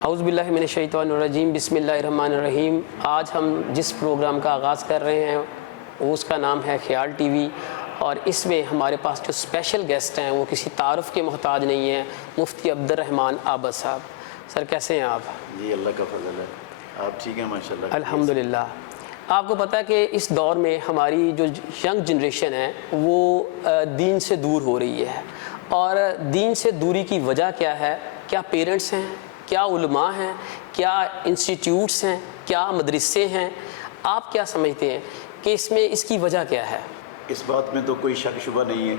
اعوذ باللہ من الشیطان الرجیم، بسم اللہ الرحمن الرحیم۔ آج ہم جس پروگرام کا آغاز کر رہے ہیں اس کا نام ہے خیال ٹی وی، اور اس میں ہمارے پاس جو اسپیشل گیسٹ ہیں وہ کسی تعارف کے محتاج نہیں ہیں، مفتی عبد الرحمن عابد صاحب۔ سر کیسے ہیں آپ؟ جی اللہ کا فضل ہے، آپ ٹھیک ہیں ماشاءاللہ؟ الحمدللہ۔ آپ کو پتہ ہے کہ اس دور میں ہماری جو ینگ جنریشن ہے وہ دین سے دور ہو رہی ہے، اور دین سے دوری کی وجہ کیا ہے؟ کیا پیرنٹس ہیں، کیا علماء ہیں، کیا انسٹیٹیوٹس ہیں، کیا مدرسے ہیں؟ آپ کیا سمجھتے ہیں کہ اس میں اس کی وجہ کیا ہے؟ اس بات میں تو کوئی شک شبہ نہیں ہے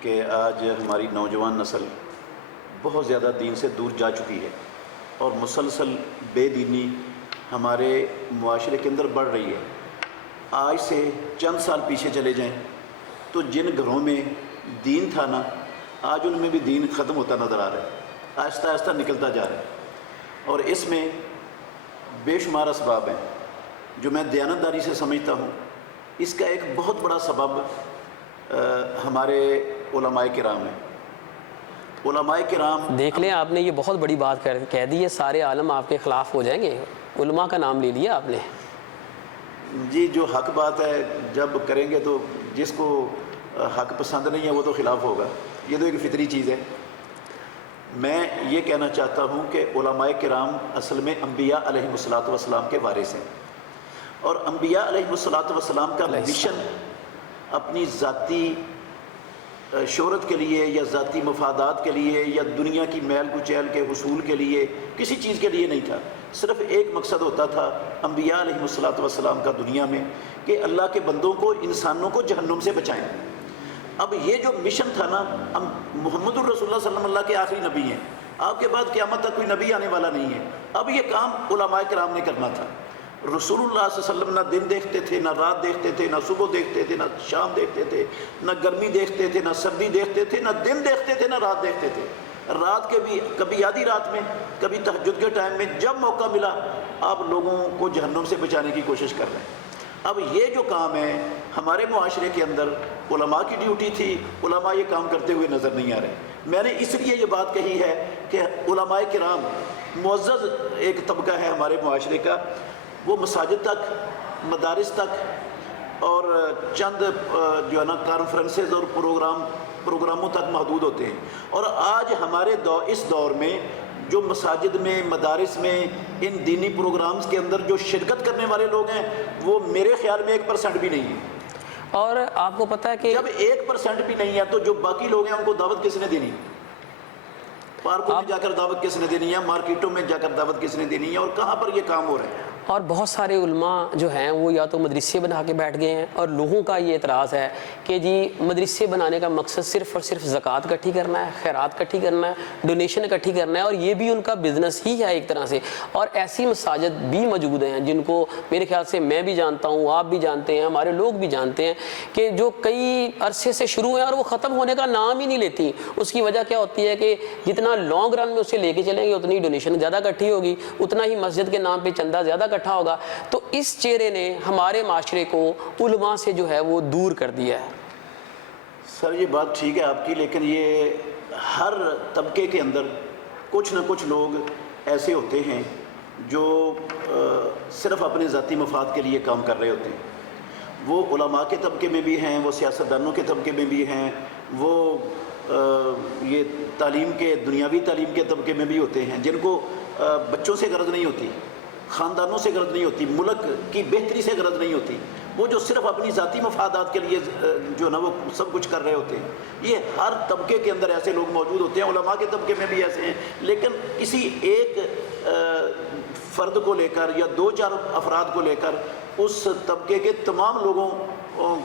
کہ آج ہماری نوجوان نسل بہت زیادہ دین سے دور جا چکی ہے، اور مسلسل بے دینی ہمارے معاشرے کے اندر بڑھ رہی ہے۔ آج سے چند سال پیچھے چلے جائیں تو جن گھروں میں دین تھا نا، آج ان میں بھی دین ختم ہوتا نظر آ رہا ہے، آہستہ آہستہ نکلتا جا رہا ہے۔ اور اس میں بے شمار اسباب ہیں جو میں دیانتداری سے سمجھتا ہوں۔ اس کا ایک بہت بڑا سبب ہمارے علماء کرام ہیں۔ علماء کرام، دیکھ لیں، آپ نے یہ بہت بڑی بات کہہ دی ہے، سارے عالم آپ کے خلاف ہو جائیں گے۔ علماء کا نام لے لیا آپ نے۔ جی جو حق بات ہے جب کریں گے تو جس کو حق پسند نہیں ہے وہ تو خلاف ہوگا، یہ تو ایک فطری چیز ہے۔ میں یہ کہنا چاہتا ہوں کہ علماء کرام اصل میں انبیاء علیہم الصلوۃ کے وارث ہیں، اور انبیاء علیہم الصلوۃ کا مشن اپنی ذاتی شہرت کے لیے یا ذاتی مفادات کے لیے یا دنیا کی میل کچیل کے حصول کے لیے کسی چیز کے لیے نہیں تھا۔ صرف ایک مقصد ہوتا تھا انبیاء علیہم الصلوۃ کا دنیا میں، کہ اللہ کے بندوں کو، انسانوں کو جہنم سے بچائیں۔ اب یہ جو مشن تھا نا، محمد الرسول اللہ صلی اللہ علیہ وسلم اللہ کے آخری نبی ہیں، آپ کے بعد قیامت تک کوئی نبی آنے والا نہیں ہے۔ اب یہ کام علماء کرام نے کرنا تھا۔ رسول اللہ صلی اللہ علیہ وسلم نہ دن دیکھتے تھے، نہ رات دیکھتے تھے، نہ صبح دیکھتے تھے، نہ شام دیکھتے تھے، نہ گرمی دیکھتے تھے، نہ سردی دیکھتے تھے، نہ دن دیکھتے تھے، نہ رات دیکھتے تھے۔ رات کے بھی کبھی آدھی رات میں، کبھی تہجد کے ٹائم میں، جب موقع ملا آپ لوگوں کو جہنم سے بچانے کی کوشش کر رہے ہیں۔ اب یہ جو کام ہے ہمارے معاشرے کے اندر علماء کی ڈیوٹی تھی، علماء یہ کام کرتے ہوئے نظر نہیں آ رہے۔ میں نے اس لیے یہ بات کہی ہے کہ علماء کرام معزز ایک طبقہ ہے ہمارے معاشرے کا، وہ مساجد تک، مدارس تک اور چند جو ہے نا کانفرنسز اور پروگراموں تک محدود ہوتے ہیں۔ اور آج ہمارے اس دور میں جو مساجد میں، مدارس میں، ان دینی پروگرامز کے اندر جو شرکت کرنے والے لوگ ہیں وہ میرے خیال میں 1% بھی نہیں ہے۔ اور آپ کو پتہ ہے کہ جب 1% بھی نہیں ہے تو جو باقی لوگ ہیں ان کو دعوت کس نے دینی؟ پارکوں میں جا کر دعوت کس نے دینی ہے؟ مارکیٹوں میں جا کر دعوت کس نے دینی ہے؟ اور کہاں پر یہ کام ہو رہا ہے؟ اور بہت سارے علماء جو ہیں وہ یا تو مدرسے بنا کے بیٹھ گئے ہیں، اور لوگوں کا یہ اعتراض ہے کہ جی مدرسے بنانے کا مقصد صرف اور صرف زکوٰۃ اکٹھی کرنا ہے، خیرات اکٹھی کرنا ہے، ڈونیشن اکٹھی کرنا ہے، اور یہ بھی ان کا بزنس ہی ہے ایک طرح سے۔ اور ایسی مساجد بھی موجود ہیں جن کو میرے خیال سے میں بھی جانتا ہوں، آپ بھی جانتے ہیں، ہمارے لوگ بھی جانتے ہیں، کہ جو کئی عرصے سے شروع ہیں اور وہ ختم ہونے کا نام ہی نہیں لیتی۔ اس کی وجہ کیا ہوتی ہے کہ جتنا لانگ رن میں اسے لے کے چلیں گے اتنی ڈونیشن زیادہ اکٹھی ہوگی، اتنا ہی مسجد کے نام پہ چندہ زیادہ اکٹھا ہوگا۔ تو اس چہرے نے ہمارے معاشرے کو علماء سے جو ہے وہ دور کر دیا ہے۔ سر یہ بات ٹھیک ہے آپ کی، لیکن یہ ہر طبقے کے اندر کچھ نہ کچھ لوگ ایسے ہوتے ہیں جو صرف اپنے ذاتی مفاد کے لیے کام کر رہے ہوتے ہیں۔ وہ علماء کے طبقے میں بھی ہیں، وہ سیاستدانوں کے طبقے میں بھی ہیں، وہ یہ تعلیم کے، دنیاوی تعلیم کے طبقے میں بھی ہوتے ہیں، جن کو بچوں سے غرض نہیں ہوتی، خاندانوں سے غرض نہیں ہوتی، ملک کی بہتری سے غرض نہیں ہوتی، وہ جو صرف اپنی ذاتی مفادات کے لیے جو نا وہ سب کچھ کر رہے ہوتے ہیں۔ یہ ہر طبقے کے اندر ایسے لوگ موجود ہوتے ہیں، علماء کے طبقے میں بھی ایسے ہیں، لیکن کسی ایک فرد کو لے کر یا 2-4 افراد کو لے کر اس طبقے کے تمام لوگوں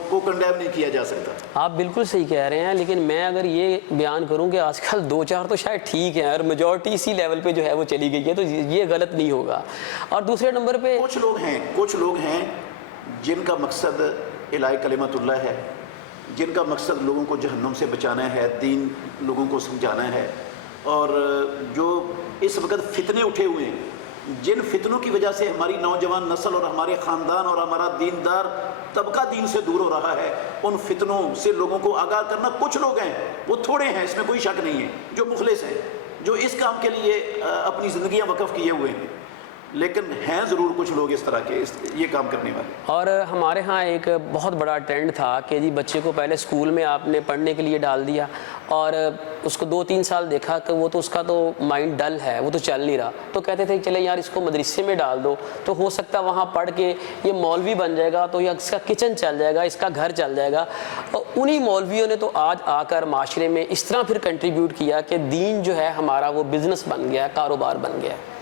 کو کنڈیم نہیں کیا جا سکتا۔ آپ بالکل صحیح کہہ رہے ہیں، لیکن میں اگر یہ بیان کروں کہ آج کل 2-4 تو شاید ٹھیک ہیں، اور میجورٹی اسی لیول پہ جو ہے وہ چلی گئی ہے، تو یہ غلط نہیں ہوگا۔ اور دوسرے نمبر پہ کچھ لوگ ہیں جن کا مقصد اعلاء کلمت اللہ ہے، جن کا مقصد لوگوں کو جہنم سے بچانا ہے، دین لوگوں کو سمجھانا ہے، اور جو اس وقت فتنے اٹھے ہوئے ہیں، جن فتنوں کی وجہ سے ہماری نوجوان نسل اور ہمارے خاندان اور ہمارا دیندار طبقہ دین سے دور ہو رہا ہے، ان فتنوں سے لوگوں کو آگاہ کرنا کچھ لوگ ہیں، وہ تھوڑے ہیں، اس میں کوئی شک نہیں ہے، جو مخلص ہیں، جو اس کام کے لیے اپنی زندگیاں وقف کیے ہوئے ہیں، لیکن ہیں ضرور کچھ لوگ اس طرح کے یہ کام کرنے والے۔ اور ہمارے ہاں ایک بہت بڑا ٹرینڈ تھا کہ جی بچے کو پہلے اسکول میں آپ نے پڑھنے کے لیے ڈال دیا اور اس کو 2-3 سال دیکھا کہ وہ تو اس کا تو مائنڈ ڈل ہے، وہ تو چل نہیں رہا، تو کہتے تھے چلے یار اس کو مدرسے میں ڈال دو تو ہو سکتا ہے وہاں پڑھ کے یہ مولوی بن جائے گا، تو یہ اس کا کچن چل جائے گا، اس کا گھر چل جائے گا۔ اور انہی مولویوں نے تو آج آ کر معاشرے میں اس طرح پھر کنٹریبیوٹ کیا کہ دین جو ہے ہمارا وہ بزنس بن گیا ہے، کاروبار بن گیا ہے۔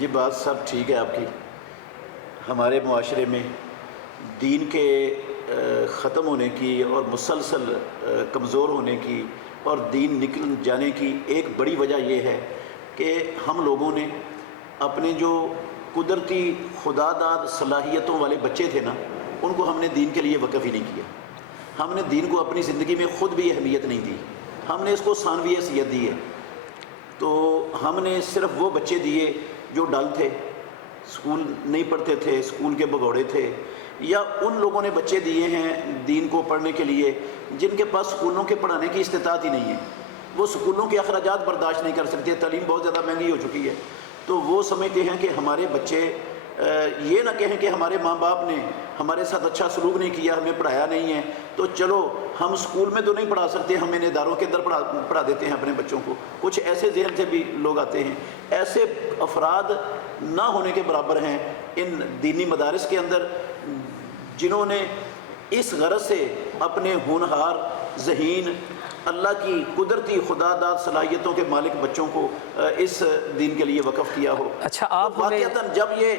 یہ بات سب ٹھیک ہے آپ کی، ہمارے معاشرے میں دین کے ختم ہونے کی اور مسلسل کمزور ہونے کی اور دین نکل جانے کی ایک بڑی وجہ یہ ہے کہ ہم لوگوں نے اپنے جو قدرتی خدا داد صلاحیتوں والے بچے تھے نا، ان کو ہم نے دین کے لیے وقف ہی نہیں کیا۔ ہم نے دین کو اپنی زندگی میں خود بھی اہمیت نہیں دی، ہم نے اس کو ثانوی حیثیت دی ہے۔ تو ہم نے صرف وہ بچے دیے جو ڈل تھے، اسکول نہیں پڑھتے تھے، اسکول کے بھگوڑے تھے، یا ان لوگوں نے بچے دیے ہیں دین کو پڑھنے کے لیے جن کے پاس اسکولوں کے پڑھانے کی استطاعت ہی نہیں ہے، وہ اسکولوں کے اخراجات برداشت نہیں کر سکتے، تعلیم بہت زیادہ مہنگی ہو چکی ہے۔ تو وہ سمجھتے ہیں کہ ہمارے بچے یہ نہ کہیں کہ ہمارے ماں باپ نے ہمارے ساتھ اچھا سلوک نہیں کیا، ہمیں پڑھایا نہیں ہے، تو چلو ہم اسکول میں تو نہیں پڑھا سکتے، ہم ان اداروں کے اندر پڑھا دیتے ہیں اپنے بچوں کو۔ کچھ ایسے ذہن سے بھی لوگ آتے ہیں۔ ایسے افراد نہ ہونے کے برابر ہیں ان دینی مدارس کے اندر جنہوں نے اس غرض سے اپنے ہونہار ذہین اللہ کی قدرتی خدا داد صلاحیتوں کے مالک بچوں کو اس دین کے لیے وقف کیا ہو۔ اچھا، آپ واقعتاً جب یہ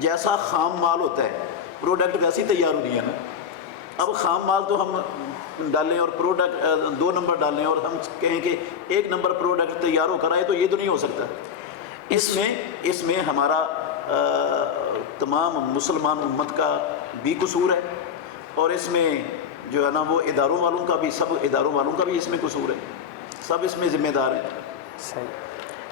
جیسا خام مال ہوتا ہے، پروڈکٹ ویسی تیار ہونی ہے نا۔ اب خام مال تو ہم ڈالیں اور پروڈکٹ 2 نمبر ڈالیں اور ہم کہیں کہ 1 نمبر پروڈکٹ تیار ہو کر آئے، تو یہ تو نہیں ہو سکتا۔ اس میں ہمارا تمام مسلمان امت کا بھی قصور ہے، اور اس میں جو ہے نا وہ اداروں والوں کا بھی، سب اداروں والوں کا بھی اس میں قصور ہے، سب اس میں ذمہ دار ہیں۔ صحیح۔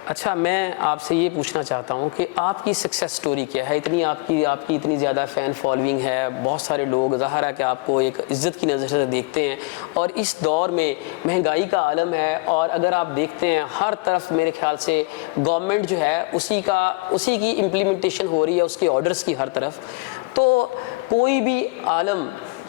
اچھا، میں آپ سے یہ پوچھنا چاہتا ہوں کہ آپ کی سکسیس سٹوری کیا ہے؟ اتنی آپ کی اتنی زیادہ فین فالوئنگ ہے، بہت سارے لوگ ظاہر ہے کہ آپ کو ایک عزت کی نظر سے دیکھتے ہیں، اور اس دور میں مہنگائی کا عالم ہے، اور اگر آپ دیکھتے ہیں ہر طرف میرے خیال سے گورنمنٹ جو ہے اسی کی امپلیمنٹیشن ہو رہی ہے، اس کے آرڈرز کی ہر طرف، تو کوئی بھی عالم،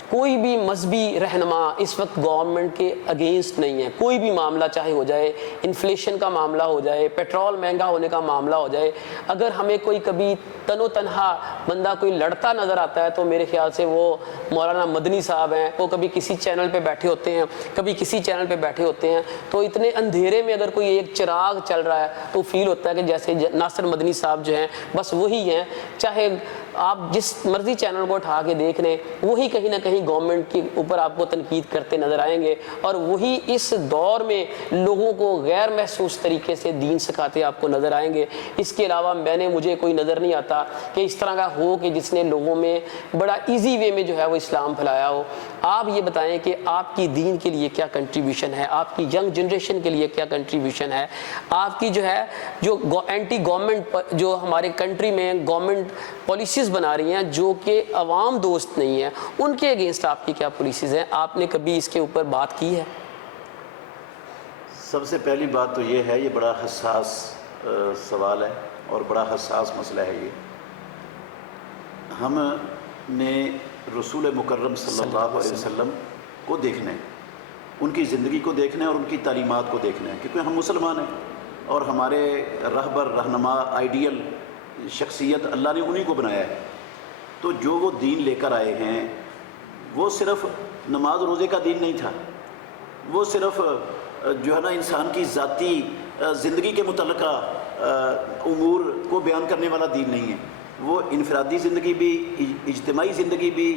کوئی بھی مذہبی رہنما اس وقت گورنمنٹ کے اگینسٹ نہیں ہے۔ کوئی بھی معاملہ چاہے ہو جائے، انفلیشن کا معاملہ ہو جائے، پیٹرول مہنگا ہونے کا معاملہ ہو جائے، اگر ہمیں کوئی کبھی تن و تنہا بندہ کوئی لڑتا نظر آتا ہے تو میرے خیال سے وہ مولانا مدنی صاحب ہیں۔ وہ کبھی کسی چینل پہ بیٹھے ہوتے ہیں، کبھی کسی چینل پہ بیٹھے ہوتے ہیں، تو اتنے اندھیرے میں اگر کوئی ایک چراغ چل رہا ہے تو فیل ہوتا ہے کہ جیسے ناصر مدنی صاحب جو ہیں بس وہی ہیں۔ چاہے آپ جس مرضی چینل کو اٹھا کے دیکھ لیں، وہی کہیں نہ کہیں گورنمنٹ کے اوپر آپ کو تنقید کرتے نظر آئیں گے، اور وہی اس دور میں لوگوں کو غیر محسوس طریقے سے دین سکھاتے آپ کو نظر آئیں گے۔ اس کے علاوہ مجھے کوئی نظر نہیں آتا کہ اس طرح کا ہو کہ جس نے لوگوں میں بڑا ایزی وے میں جو ہے وہ اسلام پھیلایا ہو۔ آپ یہ بتائیں کہ آپ کی دین کے لیے کیا کنٹریبیوشن ہے، آپ کی ینگ جنریشن کے لیے کیا کنٹریبیوشن ہے، آپ کی جو ہے جو اینٹی گورنمنٹ جو ہمارے کنٹری میں گورنمنٹ پالیسیز بنا رہی ہیں جو کہ عوام دوست نہیں ہیں، ان کے اگینسٹ آپ کی کیا پالیسیز ہیں؟ آپ نے کبھی اس کے اوپر بات کی ہے؟ سب سے پہلی بات تو یہ ہے، یہ بڑا حساس سوال ہے اور بڑا حساس مسئلہ ہے۔ یہ ہم نے رسول مکرم صلی اللہ علیہ وسلم کو دیکھنا ہے، ان کی زندگی کو دیکھنا ہے اور ان کی تعلیمات کو دیکھنا ہے، کیونکہ ہم مسلمان ہیں اور ہمارے رہبر، رہنما، آئیڈیل شخصیت اللہ نے انہی کو بنایا ہے۔ تو جو وہ دین لے کر آئے ہیں وہ صرف نماز روزے کا دین نہیں تھا، وہ صرف جو ہے نا انسان کی ذاتی زندگی کے متعلقہ امور کو بیان کرنے والا دین نہیں ہے۔ وہ انفرادی زندگی بھی، اجتماعی زندگی بھی،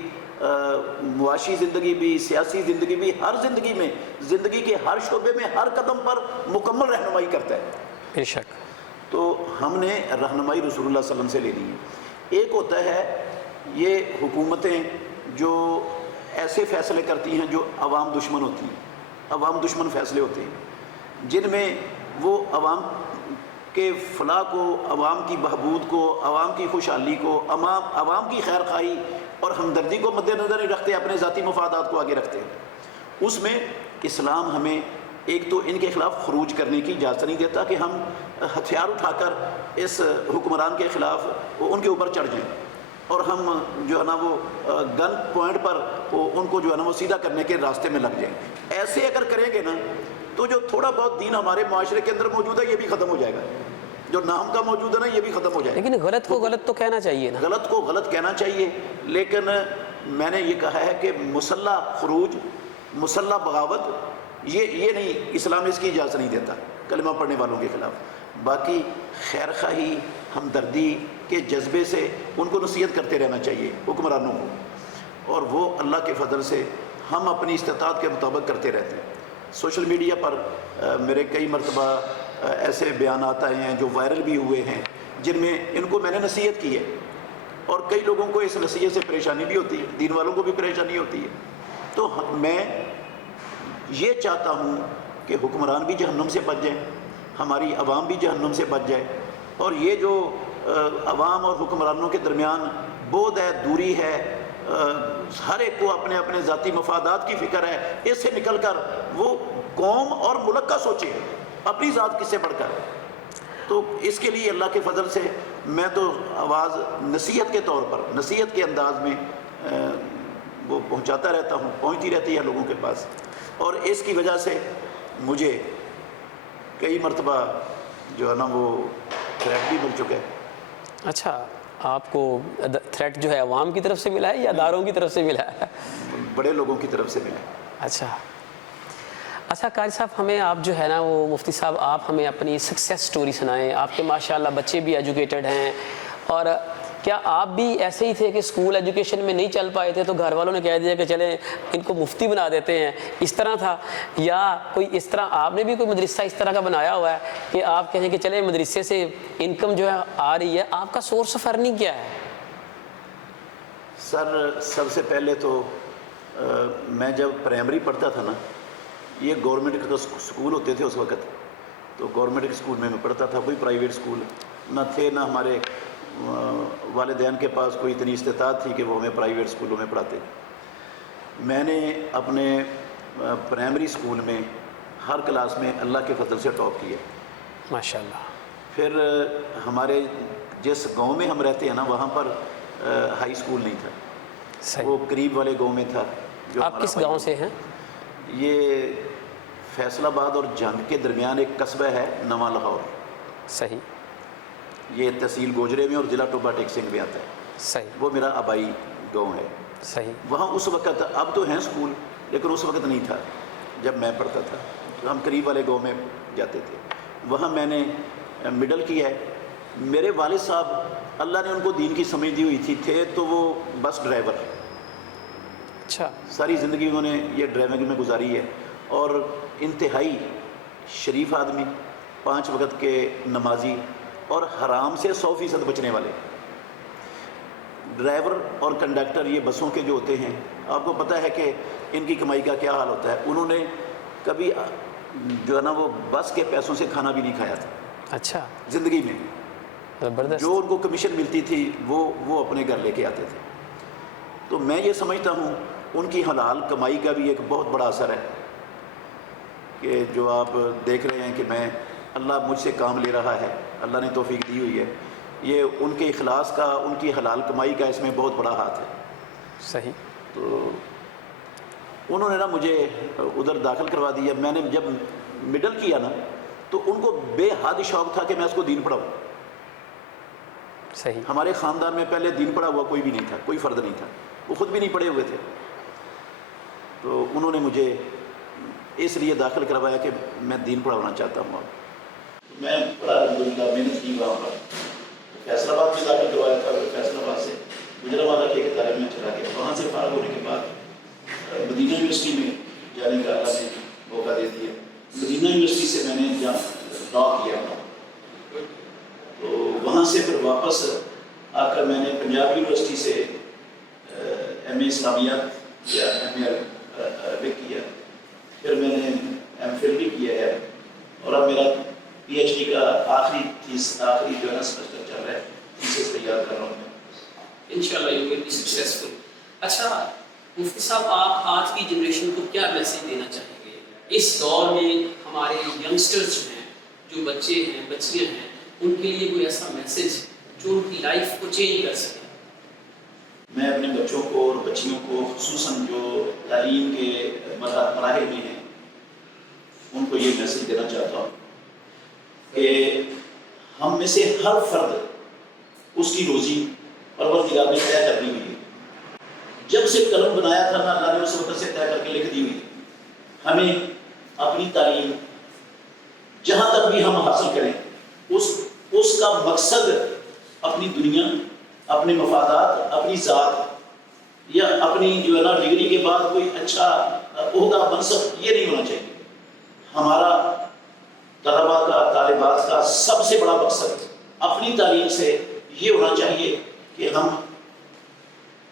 معاشی زندگی بھی، سیاسی زندگی بھی، ہر زندگی میں، زندگی کے ہر شعبے میں، ہر قدم پر مکمل رہنمائی کرتا ہے۔ بے شک۔ تو ہم نے رہنمائی رسول اللہ صلی اللہ علیہ وسلم سے لینی ہے۔ ایک ہوتا ہے یہ حکومتیں جو ایسے فیصلے کرتی ہیں جو عوام دشمن ہوتی ہیں، عوام دشمن فیصلے ہوتے ہیں جن میں وہ عوام کے فلاح کو، عوام کی بہبود کو، عوام کی خوشحالی کو، عوام کی خیر خواہی اور ہمدردی کو مد نظر نہیں رکھتے، اپنے ذاتی مفادات کو آگے رکھتے ہیں۔ اس میں اسلام ہمیں ایک تو ان کے خلاف خروج کرنے کی اجازت نہیں دیتا کہ ہم ہتھیار اٹھا کر اس حکمران کے خلاف ان کے اوپر چڑھ جائیں اور ہم جو ہے نا وہ گن پوائنٹ پر ان کو جو ہے نا وہ سیدھا کرنے کے راستے میں لگ جائیں. ایسے اگر کریں گے نا تو جو تھوڑا بہت دین ہمارے معاشرے کے اندر موجود ہے یہ بھی ختم ہو جائے گا. جو نام کا موجود ہے نا یہ بھی ختم ہو جائے گا. لیکن غلط کو غلط تو کہنا چاہیے نا. غلط کو غلط کہنا چاہیے، لیکن میں نے یہ کہا ہے کہ مسلح خروج، مسلح بغاوت یہ نہیں، اسلام اس کی اجازت نہیں دیتا کلمہ پڑھنے والوں کے خلاف. باقی خیر خواہی، ہمدردی کے جذبے سے ان کو نصیحت کرتے رہنا چاہیے حکمرانوں کو، اور وہ اللہ کے فضل سے ہم اپنی استطاعت کے مطابق کرتے رہتے ہیں. سوشل میڈیا پر میرے کئی مرتبہ ایسے بیانات آئے ہیں جو وائرل بھی ہوئے ہیں جن میں ان کو میں نے نصیحت کی ہے، اور کئی لوگوں کو اس نصیحت سے پریشانی بھی ہوتی ہے، دین والوں کو بھی پریشانی ہوتی ہے. تو میں یہ چاہتا ہوں کہ حکمران بھی جہنم سے بچ جائیں، ہماری عوام بھی جہنم سے بچ جائے، اور یہ جو عوام اور حکمرانوں کے درمیان بعد ہے، دوری ہے، ہر ایک کو اپنے اپنے ذاتی مفادات کی فکر ہے، اس سے نکل کر وہ قوم اور ملک کا سوچے، اپنی ذات کس سے بڑھ کر. تو اس کے لیے اللہ کے فضل سے میں تو آواز نصیحت کے طور پر، نصیحت کے انداز میں وہ پہنچاتا رہتا ہوں، پہنچتی رہتی ہے لوگوں کے پاس. اور اس کی وجہ سے مجھے کئی مرتبہ جو ہے نا وہ تھریٹ بھی مل چکا ہے. اچھا، آپ کو تھریٹ جو ہے عوام کی طرف سے ملا ہے یا اداروں کی طرف سے ملا ہے؟ بڑے لوگوں کی طرف سے ملا. اچھا قاری صاحب، ہمیں آپ جو ہے نا وہ مفتی صاحب آپ ہمیں اپنی سکسیس سٹوری سنائیں. آپ کے ماشاءاللہ بچے بھی ایجوکیٹڈ ہیں، اور کیا آپ بھی ایسے ہی تھے کہ اسکول ایجوکیشن میں نہیں چل پائے تھے تو گھر والوں نے کہہ دیا کہ چلیں ان کو مفتی بنا دیتے ہیں، اس طرح تھا؟ یا کوئی اس طرح آپ نے بھی کوئی مدرسہ اس طرح کا بنایا ہوا ہے کہ آپ کہیں کہ چلیں مدرسے سے انکم جو ہے آ رہی ہے؟ آپ کا سورس آف ارننگ کیا ہے؟ سر سب سے پہلے تو میں جب پرائمری پڑھتا تھا نا، یہ گورنمنٹ کے تو اسکول ہوتے تھے اس وقت، تو گورنمنٹ کے اسکول میں پڑھتا تھا، کوئی پرائیویٹ اسکول نہ تھے، نہ ہمارے والدین کے پاس کوئی اتنی استطاعت تھی کہ وہ ہمیں پرائیویٹ اسکولوں میں پڑھاتے. میں نے اپنے پرائمری اسکول میں ہر کلاس میں اللہ کے فضل سے ٹاپ کیا ماشاءاللہ. پھر ہمارے جس گاؤں میں ہم رہتے ہیں نا وہاں پر ہائی اسکول نہیں تھا. صحیح. وہ قریب والے گاؤں میں تھا. جو آپ کس گاؤں سے ہیں؟ یہ فیصل آباد اور جنگ کے درمیان ایک قصبہ ہے نواں لاہور. صحیح. یہ تحصیل گوجرے میں اور ضلع ٹوبہ ٹیک سنگھ میں آتا ہے. صحیح. وہ میرا آبائی گاؤں ہے. صحیح. وہاں اس وقت، اب تو ہیں اسکول لیکن اس وقت نہیں تھا جب میں پڑھتا تھا. ہم قریب والے گاؤں میں جاتے تھے. وہاں میں نے مڈل کیا ہے. میرے والد صاحب اللہ نے ان کو دین کی سمجھ دی ہوئی تھے تو وہ بس ڈرائیور. اچھا. ساری زندگی انہوں نے یہ ڈرائیونگ میں گزاری ہے، اور انتہائی شریف آدمی، 5 وقت کے نمازی، اور حرام سے 100% بچنے والے. ڈرائیور اور کنڈکٹر یہ بسوں کے جو ہوتے ہیں، آپ کو پتہ ہے کہ ان کی کمائی کا کیا حال ہوتا ہے. انہوں نے کبھی جو ہے نا وہ بس کے پیسوں سے کھانا بھی نہیں کھایا تھا. اچھا. زندگی میں زبردست. جو ان کو کمیشن ملتی تھی وہ اپنے گھر لے کے آتے تھے. تو میں یہ سمجھتا ہوں ان کی حلال کمائی کا بھی ایک بہت بڑا اثر ہے کہ جو آپ دیکھ رہے ہیں کہ میں، اللہ مجھ سے کام لے رہا ہے، اللہ نے توفیق دی ہوئی ہے. یہ ان کے اخلاص کا، ان کی حلال کمائی کا اس میں بہت بڑا ہاتھ ہے. صحیح. تو انہوں نے نا مجھے ادھر داخل کروا دیا. میں نے جب مڈل کیا نا تو ان کو بے حد شوق تھا کہ میں اس کو دین پڑھاؤں. صحیح. ہمارے خاندان میں پہلے دین پڑھا ہوا کوئی بھی نہیں تھا، کوئی فرد نہیں تھا. وہ خود بھی نہیں پڑھے ہوئے تھے. تو انہوں نے مجھے اس لیے داخل کروایا کہ میں دین پڑھانا چاہتا ہوں. میں پڑھا الحمدللہ محنت کی. وہاں پر فیصل آباد میں داخل کروایا تھا. فیصل آباد سے گجرانوالہ کے تعلیم میں چلا گیا. وہاں سے فارغ ہونے کے بعد مدینہ یونیورسٹی میں جانے کا اللہ نے موقع دے دیا. مدینہ یونیورسٹی سے میں نے لا کیا. تو وہاں سے پھر واپس آ کر میں نے پنجاب یونیورسٹی سے ایم اے اسلامیات یا ایم اے عربک کیا. پھر میں نے ایم فل بھی کیا ہے، اور اب میرا پی ایچ ڈی کا آخری جو ہے نا سمسٹر چل رہا ہے. تھیسس تیار کر رہا ہوں میں. انشاءاللہ یو ول بی سکسیسفل. اچھا مفتی صاحب، آپ آج کی جنریشن کو کیا میسیج دینا چاہیں گے؟ اس دور میں ہمارے ینگسٹرز جو ہیں، جو بچے ہیں، بچیاں ہیں، ان کے لیے کوئی ایسا میسج جو ان کی لائف کو چینج کر سکے؟ میں اپنے بچوں کو اور بچیوں کو خصوصاً جو تعلیم کے مراحل میں ہیں ان کو یہ میسج دینا چاہتا ہوں کہ ہم میں سے ہر فرد اس کی روزی پروردگار نے طے کرنی ہوئی ہے۔ جب سے قلم بنایا تھا نا، اللہ نے اس وقت سے طے کر کے لکھ دی ہوئی۔ ہمیں اپنی تعلیم جہاں تک بھی ہم حاصل کریں اس کا مقصد اپنی دنیا، اپنے مفادات، اپنی ذات یا اپنی جو ہے نا ڈگری کے بعد کوئی اچھا عہدہ منصب، یہ نہیں ہونا چاہیے۔ ہمارا طلباء کا، طالبات کا سب سے بڑا مقصد اپنی تعلیم سے یہ ہونا چاہیے کہ ہم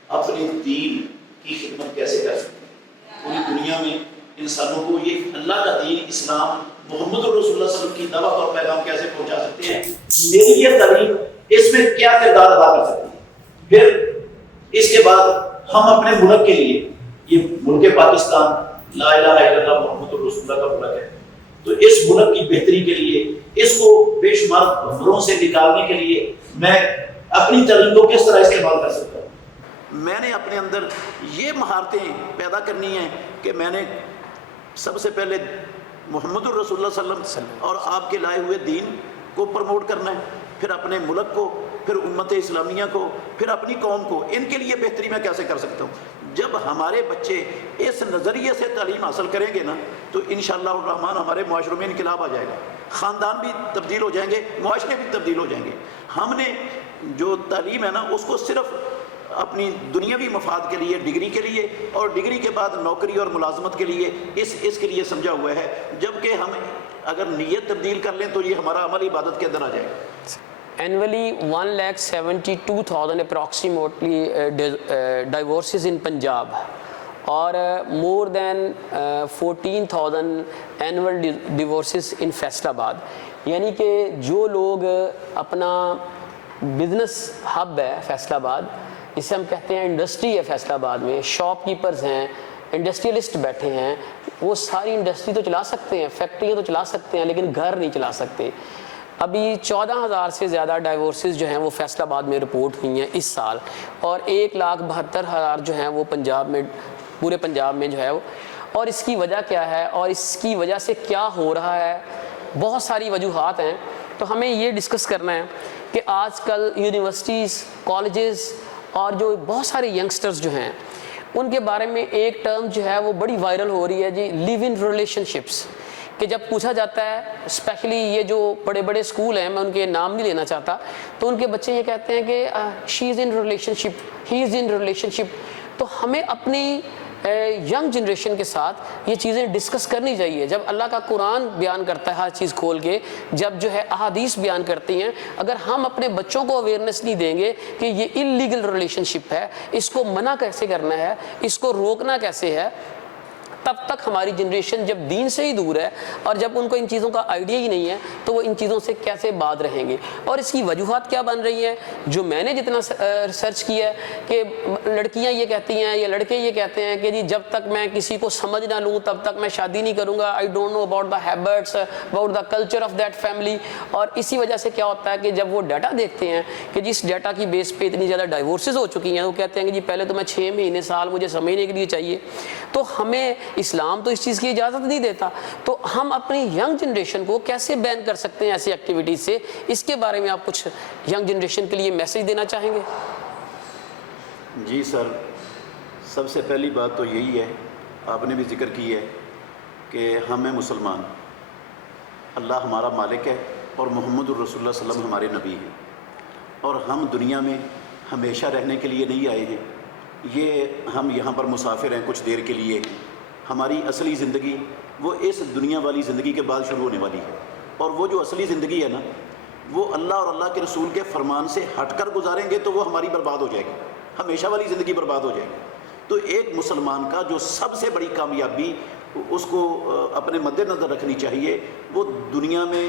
اپنے دین کی خدمت کیسے کر سکتے ہیں۔ پوری دنیا میں انسانوں کو یہ اللہ کا دین اسلام محمد رسول اللہ صلی اللہ علیہ وسلم کی دعوت اور پیغام کیسے پہنچا سکتے ہیں، میری یہ تعلیم اس میں کیا کردار ادا کر سکتی ہے۔ پھر اس کے بعد ہم اپنے ملک کے لیے، یہ ملک پاکستان لا الہ الا اللہ محمد رسول اللہ کا ملک ہے، تو اس ملک کی بہتری کے لیے، اس کو بے شمار گھروں سے نکالنے کے لیے میں اپنی تعلیم کو کس طرح استعمال کر سکتا ہوں۔ میں نے اپنے اندر یہ مہارتیں پیدا کرنی ہیں کہ میں نے سب سے پہلے محمد الرسول اللہ صلی اللہ علیہ وسلم اور آپ کے لائے ہوئے دین کو پروموٹ کرنا ہے، پھر اپنے ملک کو، پھر امت اسلامیہ کو، پھر اپنی قوم کو، ان کے لیے بہتری میں کیسے کر سکتا ہوں۔ جب ہمارے بچے اس نظریے سے تعلیم حاصل کریں گے نا تو انشاءاللہ الرحمن ہمارے معاشروں میں انقلاب آ جائے گا، خاندان بھی تبدیل ہو جائیں گے، معاشرے بھی تبدیل ہو جائیں گے۔ ہم نے جو تعلیم ہے نا اس کو صرف اپنی دنیاوی مفاد کے لیے، ڈگری کے لیے اور ڈگری کے بعد نوکری اور ملازمت کے لیے اس کے لیے سمجھا ہوا ہے، جبکہ ہم اگر نیت تبدیل کر لیں تو یہ ہمارا عمل عبادت کے اندر آ جائے گا۔ Annually 1,72,000 approximately divorces in Punjab, اور more than 14,000 annual divorces in Faisal آباد۔ یعنی کہ جو لوگ اپنا بزنس ہب ہے فیصل آباد، اسے ہم کہتے ہیں انڈسٹری ہے فیصل آباد میں، شاپ کیپرز ہیں، انڈسٹریلسٹ بیٹھے ہیں، وہ ساری انڈسٹری تو چلا سکتے ہیں، فیکٹریاں تو چلا سکتے ہیں، لیکن گھر نہیں چلا سکتے۔ ابھی 14,000 سے زیادہ ڈائیورسز جو ہیں وہ فیصل آباد میں رپورٹ ہوئی ہیں اس سال، اور 1,72,000 جو ہیں وہ پنجاب میں، پورے پنجاب میں جو ہے وہ۔ اور اس کی وجہ کیا ہے اور اس کی وجہ سے کیا ہو رہا ہے؟ بہت ساری وجوہات ہیں، تو ہمیں یہ ڈسکس کرنا ہے کہ آج کل یونیورسٹیز، کالجز اور جو بہت سارے ینگسٹرز جو ہیں ان کے بارے میں ایک ٹرم جو ہے وہ بڑی وائرل ہو رہی ہے جی، لیو ان ریلیشن شپس، کہ جب پوچھا جاتا ہے، اسپیشلی یہ جو بڑے بڑے اسکول ہیں، میں ان کے نام نہیں لینا چاہتا، تو ان کے بچے یہ کہتے ہیں کہ شی از in relation ship, he is in relation شپ۔ تو ہمیں اپنی ینگ جنریشن کے ساتھ یہ چیزیں ڈسکس کرنی چاہیے۔ جب اللہ کا قرآن بیان کرتا ہے ہر چیز کھول کے، جب جو ہے احادیث بیان کرتی ہیں، اگر ہم اپنے بچوں کو اویئرنیس نہیں دیں گے کہ یہ انلیگل ریلیشن شپ ہے، اس کو منع کیسے کرنا ہے، اس کو روکنا کیسے ہے، تب تک ہماری جنریشن جب دین سے ہی دور ہے اور جب ان کو ان چیزوں کا آئیڈیا ہی نہیں ہے تو وہ ان چیزوں سے کیسے بعد رہیں گے۔ اور اس کی وجوہات کیا بن رہی ہیں؟ جو میں نے جتنا ریسرچ کیا ہے کہ لڑکیاں یہ کہتی ہیں یا لڑکے یہ کہتے ہیں کہ جی جب تک میں کسی کو سمجھ نہ لوں تب تک میں شادی نہیں کروں گا، I don't know about the habits, about the culture of that family. اور اسی وجہ سے کیا ہوتا ہے کہ جب وہ ڈیٹا دیکھتے ہیں کہ جس ڈیٹا کی بیس پہ اتنی زیادہ ڈائیورسز ہو چکی ہیں، وہ کہتے ہیں کہ جی پہلے تو میں 6 مہینے سال مجھے سمجھنے کے لیے چاہیے۔ تو ہمیں اسلام تو اس چیز کی اجازت نہیں دیتا، تو ہم اپنی ینگ جنریشن کو کیسے بین کر سکتے ہیں ایسی ایکٹیویٹیز سے؟ اس کے بارے میں آپ کچھ ینگ جنریشن کے لیے میسیج دینا چاہیں گے؟ جی سر، سب سے پہلی بات تو یہی ہے، آپ نے بھی ذکر کی ہے کہ ہم ہیں مسلمان، اللہ ہمارا مالک ہے اور محمد الرسول اللہ صلی اللہ علیہ وسلم ہمارے نبی ہیں، اور ہم دنیا میں ہمیشہ رہنے کے لیے نہیں آئے ہیں، یہ ہم یہاں پر مسافر ہیں، کچھ دیر کے لیے ہیں۔ ہماری اصلی زندگی وہ اس دنیا والی زندگی کے بعد شروع ہونے والی ہے، اور وہ جو اصلی زندگی ہے نا وہ اللہ اور اللہ کے رسول کے فرمان سے ہٹ کر گزاریں گے تو وہ ہماری برباد ہو جائے گی، ہمیشہ والی زندگی برباد ہو جائے گی۔ تو ایک مسلمان کا جو سب سے بڑی کامیابی اس کو اپنے مد نظر رکھنی چاہیے، وہ دنیا میں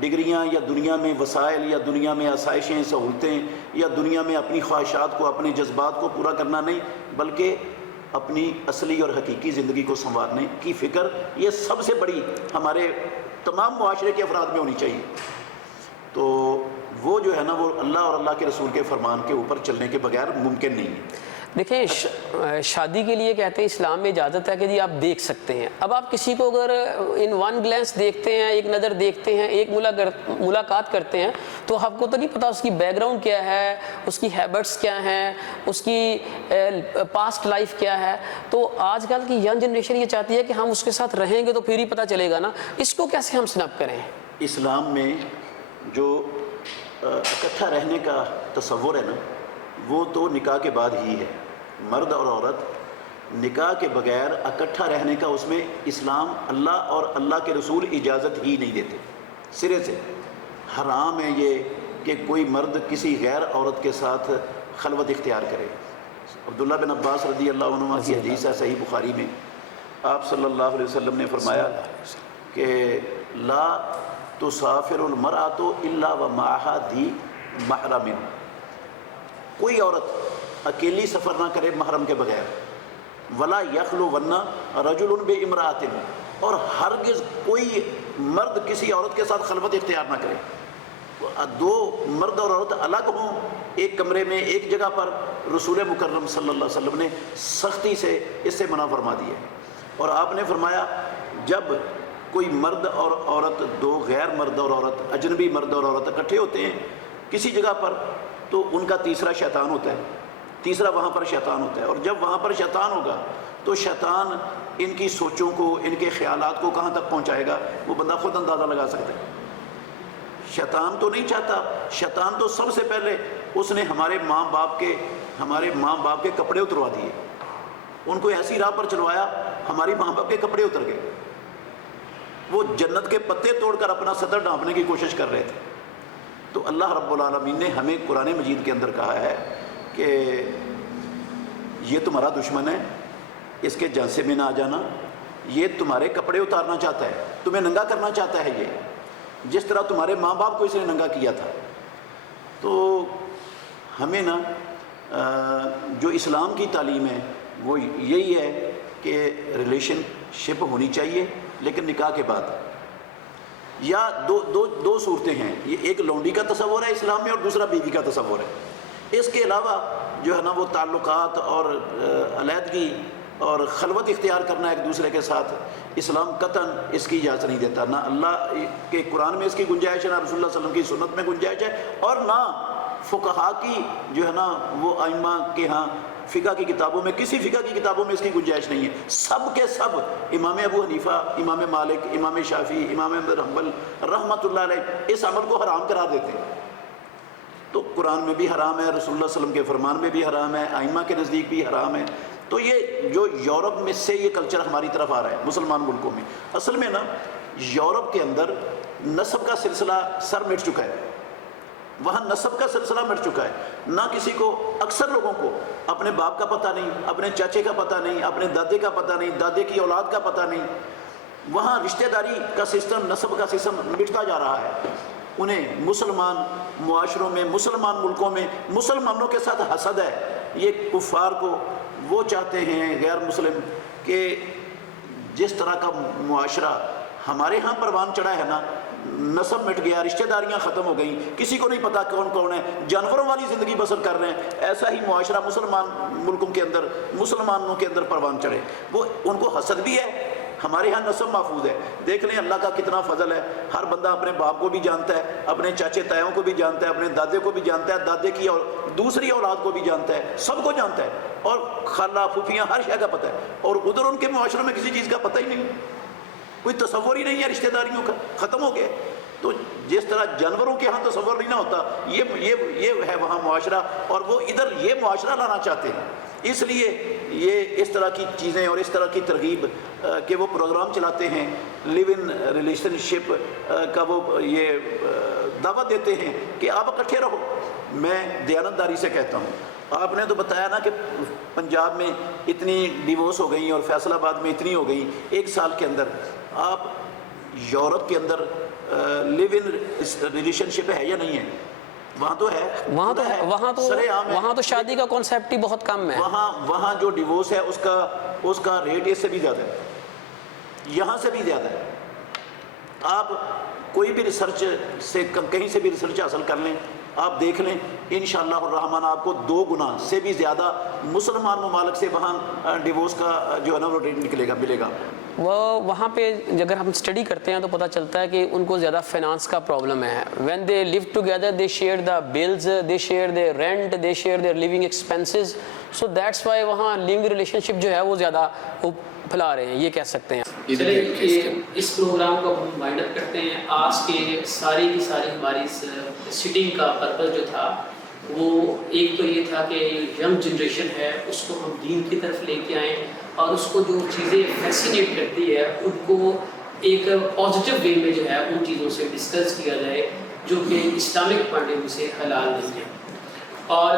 ڈگریاں یا دنیا میں وسائل یا دنیا میں آسائشیں، سہولتیں یا دنیا میں اپنی خواہشات کو، اپنے جذبات کو پورا کرنا نہیں، بلکہ اپنی اصلی اور حقیقی زندگی کو سنوارنے کی فکر یہ سب سے بڑی ہمارے تمام معاشرے کے افراد میں ہونی چاہیے. تو وہ جو ہے نا وہ اللہ اور اللہ کے رسول کے فرمان کے اوپر چلنے کے بغیر ممکن نہیں ہے. دیکھیں شادی کے لیے کہتے ہیں اسلام میں اجازت ہے کہ جی آپ دیکھ سکتے ہیں. اب آپ کسی کو اگر ان ون گلینس دیکھتے ہیں, ایک نظر دیکھتے ہیں, ایک ملاقات کرتے ہیں, تو آپ کو تو نہیں پتا اس کی بیک گراؤنڈ کیا ہے, اس کی ہیبٹس کیا ہیں, اس کی پاسٹ لائف کیا ہے. تو آج کل کی ینگ جنریشن یہ چاہتی ہے کہ ہم اس کے ساتھ رہیں گے تو پھر ہی پتہ چلے گا نا. اس کو کیسے ہم سنپ کریں؟ اسلام میں جو اکٹھا رہنے کا تصور ہے نا وہ تو نکاح کے بعد ہی ہے. مرد اور عورت نکاح کے بغیر اکٹھا رہنے کا اس میں اسلام اللہ اور اللہ کے رسول اجازت ہی نہیں دیتے. سرے سے حرام ہے یہ کہ کوئی مرد کسی غیر عورت کے ساتھ خلوت اختیار کرے. عبداللہ بن عباس رضی اللہ عنہ کی حدیث ہے صحیح بخاری میں, آپ صلی اللہ علیہ وسلم نے فرمایا کہ لا تسافر المرأۃ الا ومعها ذی محرم, کوئی عورت اکیلی سفر نہ کرے محرم کے بغیر. ولا یخلون رجل بامرأۃ, اور ہرگز کوئی مرد کسی عورت کے ساتھ خلوت اختیار نہ کرے. دو مرد اور عورت الگ ہوں ایک کمرے میں ایک جگہ پر, رسول مکرم صلی اللہ علیہ وسلم نے سختی سے اس سے منع فرما دیا. اور آپ نے فرمایا جب کوئی مرد اور عورت, دو غیر مرد اور عورت, اجنبی مرد اور عورت اکٹھے ہوتے ہیں کسی جگہ پر, تو ان کا تیسرا شیطان ہوتا ہے, تیسرا وہاں پر شیطان ہوتا ہے. اور جب وہاں پر شیطان ہوگا تو شیطان ان کی سوچوں کو, ان کے خیالات کو کہاں تک پہنچائے گا وہ بندہ خود اندازہ لگا سکتا ہے. شیطان تو نہیں چاہتا, شیطان تو سب سے پہلے اس نے ہمارے ماں باپ کے کپڑے اتروا دیے, ان کو ایسی راہ پر چلوایا ہماری ماں باپ کے کپڑے اتر گئے. وہ جنت کے پتے توڑ کر اپنا صدر ڈھانپنے کی کوشش کر رہے تھے. تو اللہ رب العالمین نے ہمیں قرآن مجید کے اندر کہا ہے کہ یہ تمہارا دشمن ہے, اس کے جانسے میں نہ آ جانا, یہ تمہارے کپڑے اتارنا چاہتا ہے, تمہیں ننگا کرنا چاہتا ہے, یہ جس طرح تمہارے ماں باپ کو اس نے ننگا کیا تھا. تو ہمیں نا جو اسلام کی تعلیم ہے وہ یہی ہے کہ ریلیشن شپ ہونی چاہیے لیکن نکاح کے بعد. یا دو صورتیں ہیں, یہ ایک لونڈی کا تصور ہے اسلام میں اور دوسرا بیوی کا تصور ہے. اس کے علاوہ جو ہے نا وہ تعلقات اور علیحدگی اور خلوت اختیار کرنا ایک دوسرے کے ساتھ اسلام قطعاً اس کی اجازت نہیں دیتا. نہ اللہ کے قرآن میں اس کی گنجائش ہے, نہ رسول اللہ صلی اللہ علیہ وسلم کی سنت میں گنجائش ہے, اور نہ فقہا کی جو ہے نا وہ ائمہ کے ہاں فقہ کی کتابوں میں, کسی فقہ کی کتابوں میں اس کی گنجائش نہیں ہے. سب کے سب امام ابو حنیفہ, امام مالک, امام شافعی, امام احمد حنبل رحمۃ اللہ علیہ اس عمل کو حرام قرار دیتے ہیں. تو قرآن میں بھی حرام ہے, رسول اللہ صلی اللہ علیہ وسلم کے فرمان میں بھی حرام ہے, ائمہ کے نزدیک بھی حرام ہے. تو یہ جو یورپ میں سے یہ کلچر ہماری طرف آ رہا ہے مسلمان ملکوں میں, اصل میں نا یورپ کے اندر نسب کا سلسلہ سر مٹ چکا ہے. وہاں نسب کا سلسلہ مٹ چکا ہے. نہ کسی کو, اکثر لوگوں کو اپنے باپ کا پتہ نہیں, اپنے چاچے کا پتہ نہیں, اپنے دادے کا پتہ نہیں, دادے کی اولاد کا پتہ نہیں. وہاں رشتہ داری کا سسٹم, نسب کا سسٹم مٹتا جا رہا ہے. انہیں مسلمان معاشروں میں, مسلمان ملکوں میں مسلمانوں کے ساتھ حسد ہے. یہ کفار کو وہ چاہتے ہیں غیر مسلم کہ جس طرح کا معاشرہ ہمارے ہاں پروان چڑھا ہے نا, نسب مٹ گیا, رشتہ داریاں ختم ہو گئیں, کسی کو نہیں پتا کون کون ہے, جانوروں والی زندگی بسر کر رہے ہیں, ایسا ہی معاشرہ مسلمان ملکوں کے اندر, مسلمانوں کے اندر پروان چڑھے. وہ ان کو حسد بھی ہے. ہمارے ہاں نسب محفوظ ہے. دیکھ لیں اللہ کا کتنا فضل ہے, ہر بندہ اپنے باپ کو بھی جانتا ہے, اپنے چاچے تایوں کو بھی جانتا ہے, اپنے دادے کو بھی جانتا ہے, دادے کی اور دوسری اولاد کو بھی جانتا ہے, سب کو جانتا ہے, اور خالہ پھوپھیاں ہر شے کا پتہ ہے. اور ادھر ان کے معاشروں میں کسی چیز کا پتہ ہی نہیں, کوئی تصور ہی نہیں ہے رشتہ داریوں کا, ختم ہو گیا. تو جس طرح جانوروں کے ہاں تصور نہیں نہ ہوتا, یہ ہے وہاں معاشرہ, اور وہ ادھر یہ معاشرہ لانا چاہتے ہیں. اس لیے یہ اس طرح کی چیزیں اور اس طرح کی ترغیب کہ وہ پروگرام چلاتے ہیں, لیو ان ریلیشن شپ کا وہ یہ دعوت دیتے ہیں کہ آپ اکٹھے رہو. میں دیانتداری سے کہتا ہوں, آپ نے تو بتایا نا کہ پنجاب میں اتنی ڈیورس ہو گئی اور فیصل آباد میں اتنی ہو گئی 1 سال کے اندر. آپ یورپ کے اندر لیو ان ریلیشن شپ ہے یا نہیں ہے؟ وہاں تو ہے، وہاں تو ہے، سرے عام ہے، وہاں تو شادی کا کانسیپٹ ہی بہت کم ہے. وہاں جو ڈیورس ہے اس کا ریٹ اس سے بھی زیادہ ہے، یہاں سے بھی زیادہ ہے. آپ کوئی بھی ریسرچ سے کہیں سے بھی ریسرچ حاصل کر لیں، آپ دیکھ لیں انشاءاللہ الرحمن آپ کو 2 گنا سے بھی زیادہ مسلمان ممالک سے وہاں ڈیورس کا جو ہے نا وہ ریٹ ملے گا. وہ وہاں پہ اگر ہم اسٹڈی کرتے ہیں تو پتہ چلتا ہے کہ ان کو زیادہ فائنانس کا پرابلم ہے. When they live together they share the bills, they share the rent, they share their living expenses. So that's why وہاں لیونگ ریلیشن شپ جو ہے وہ زیادہ پھیلا رہے ہیں، یہ کہہ سکتے ہیں. چلیے اس پروگرام کو ہم وائنڈ اپ کرتے ہیں. آج کے ساری کی ساری ہماری سٹنگ کا پرپز جو تھا وہ ایک تو یہ تھا کہ ینگ جنریشن ہے اس کو ہم دین کی طرف لے کے آئیں اور اس کو جو چیزیں فیسینیٹ کرتی ہے ان کو ایک پازیٹیو وے میں جو ہے ان چیزوں سے ڈسکس کیا جائے جو کہ اسلامک پوائنٹ آف ویو سے حلال نہیں ہے. اور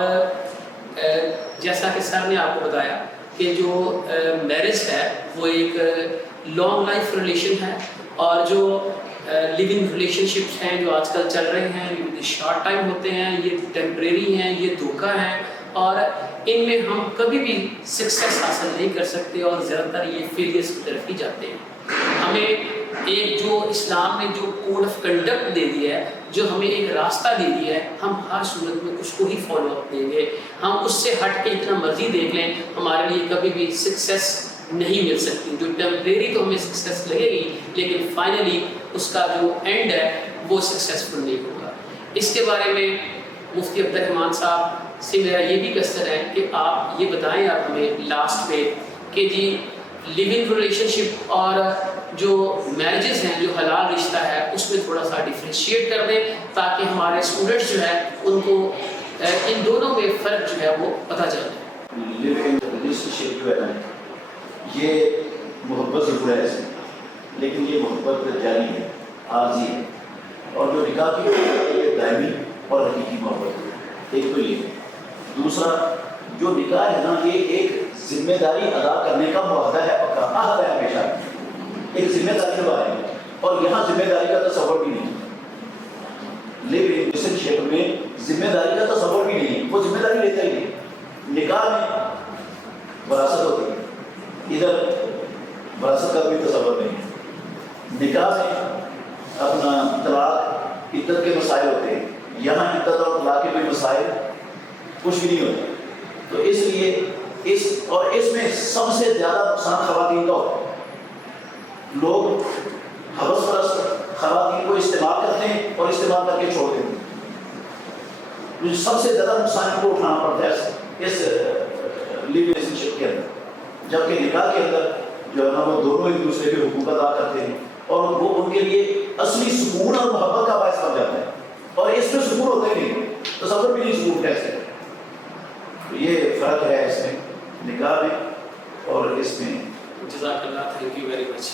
جیسا کہ سر نے آپ کو بتایا کہ جو میرج ہے وہ ایک لانگ لائف ریلیشن ہے اور جو لیونگ ریلیشن شپس ہیں جو آج کل چل رہے ہیں یہ شارٹ ٹائم ہوتے ہیں، یہ ٹیمپریری ہیں، یہ دھوکہ ہیں اور ان میں ہم کبھی بھی سکسیس حاصل نہیں کر سکتے اور زیادہ تر یہ فیلئرس کی طرف ہی جاتے ہیں. ہمیں ایک جو اسلام نے جو کوڈ آف کنڈکٹ دے دیا ہے، جو ہمیں ایک راستہ دے دیا ہے، ہم ہر صورت میں اس کو ہی فالو اپ دیں گے. ہم اس سے ہٹ کے اتنا مرضی دیکھ لیں ہمارے لیے کبھی بھی سکسیس نہیں مل سکتی. جو ٹیمپریری تو ہمیں سکسیس لگے گی لیکن فائنلی اس کا جو اینڈ ہے وہ سکسیسفل نہیں ہوگا. اس کے بارے میں مفتی عبد الرحمن صاحب سے میرا یہ بھی کوسچن ہے کہ آپ یہ بتائیں آپ ہمیں لاسٹ میں کہ جی لیونگ ریلیشن شپ اور جو میرجز ہیں جو حلال رشتہ ہے اس میں تھوڑا سا ڈفرینشیٹ کر دیں تاکہ ہمارے اسٹوڈنٹس جو ہے ان کو ان دونوں میں فرق جو ہے وہ پتہ چل جائے. لیونگ ریلیشن شپ جو ہے نا یہ محبت ضرور ہے اس میں، لیکن یہ محبت جاری ہے، عارضی ہے. اور جو نکاح کی محبت ہے یہ دائمی اور حقیقی محبت ہے. ایک تو یہ. دوسرا جو نکاح ہے نا یہ ایک ذمہ داری ادا کرنے کا معاہدہ ہے، پکا عہد ہے ہمیشہ، ایک ذمہ داری نبھانے ہے اور یہاں ذمہ داری کا تصور بھی نہیں. لیونگ ریلیشن شپ میں ذمہ داری کا تصور بھی نہیں، وہ ذمہ داری لیتا ہی نہیں. نکاح میں وراثت ہوتی ہے، ادھر وراثت کا بھی تصور نہیں. نکاح میں اپنا طلاق عدت کے مسائل ہوتے ہیں، یہاں عدت اور طلاق کے کوئی مسائل کچھ بھی نہیں ہوتے. تو اس لیے اس میں سب سے زیادہ نقصان خواتین کا ہوتا ہے. لوگ حوث پرست خواتین کو استعمال کرتے ہیں اور استعمال کر کے چھوڑ دیتے ہیں. سب سے زیادہ نقصان کو اٹھانا پڑتا ہے اس لیونگ ریلیشن شپ کے اندر. جبکہ نکاح کے اندر جو ہے نا وہ دونوں ایک دوسرے کے حقوق ادا کرتے ہیں اور وہ ان کے لیے اصلی سکون اور محبت کا باعث بن جاتا ہے. اور اس میں سکون ہوتا ہی نہیں، تصور بھی نہیں سکون کیسے. یہ فرق ہے اس میں نکاح میں اور اس میں. جزاک اللہ، تھینک یو ویری مچ.